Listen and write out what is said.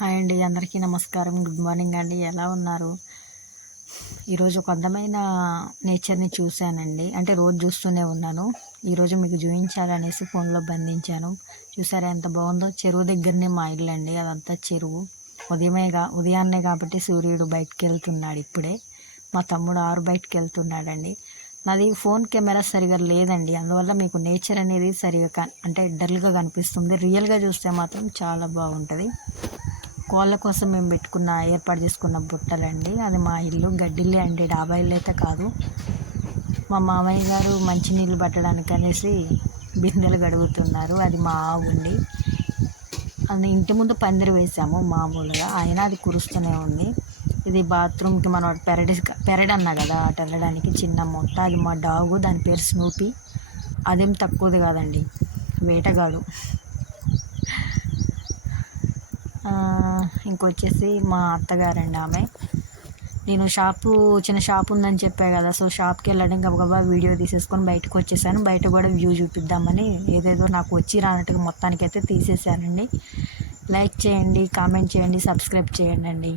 Hi అండి, అందరికీ నమస్కారం. గుడ్ మార్నింగ్ అండి. ఎలా ఉన్నారు? ఈరోజు ఒక అందమైన నేచర్ని చూశానండి. అంటే రోజు చూస్తూనే ఉన్నాను. ఈరోజు మీకు చూపించాలనేసి ఫోన్లో బంధించాను. చూసారా ఎంత బాగుందో? చెరువు దగ్గరనే మా ఇల్లు అండి. అదంతా చెరువు. ఉదయాన్నే కాబట్టి సూర్యుడు బయటకు వెళ్తున్నాడు ఇప్పుడే. మా తమ్ముడు బయటకు వెళ్తున్నాడండి. నాది ఫోన్ కెమెరా సరిగా లేదండి, అందువల్ల మీకు నేచర్ అనేది సరిగా అంటే డల్గా కనిపిస్తుంది. రియల్గా చూస్తే మాత్రం చాలా బాగుంటుంది. కోళ్ళ కోసం మేము ఏర్పాటు చేసుకున్న బుట్టలండి. అది మా ఇల్లు గడ్డిల్లే అండి, డాబా ఇల్లు అయితే కాదు. మా మామయ్య గారు మంచినీళ్ళు పట్టడానికి అనేసి బిందెలు గడుగుతున్నారు. అది మా ఆవు అండి. అది ఇంటి ముందు పందిరి వేసాము మామూలుగా, అయినా అది కురుస్తూనే ఉంది. ఇది బాత్రూమ్కి మనం పెరడన్నా కదా, అటు వెళ్ళడానికి చిన్న మొట్ట. అది మా డాగు, దాని పేరు స్నూపీ. అదేం తక్కువది కాదండి, వేటగాడు. ఇంకొచ్చేసి మా అత్తగారండి ఆమె. నేను చిన్న షాప్ ఉందని చెప్పా కదా, సో షాప్కి వెళ్ళడం గబగబా వీడియో తీసేసుకొని బయటకు వచ్చేసాను. బయట కూడా వ్యూ చూపిద్దామని ఏదేదో నాకు వచ్చి రానట్టుగా మొత్తానికైతే తీసేసానండి. లైక్ చేయండి, కామెంట్ చేయండి, సబ్స్క్రైబ్ చేయండి అండి.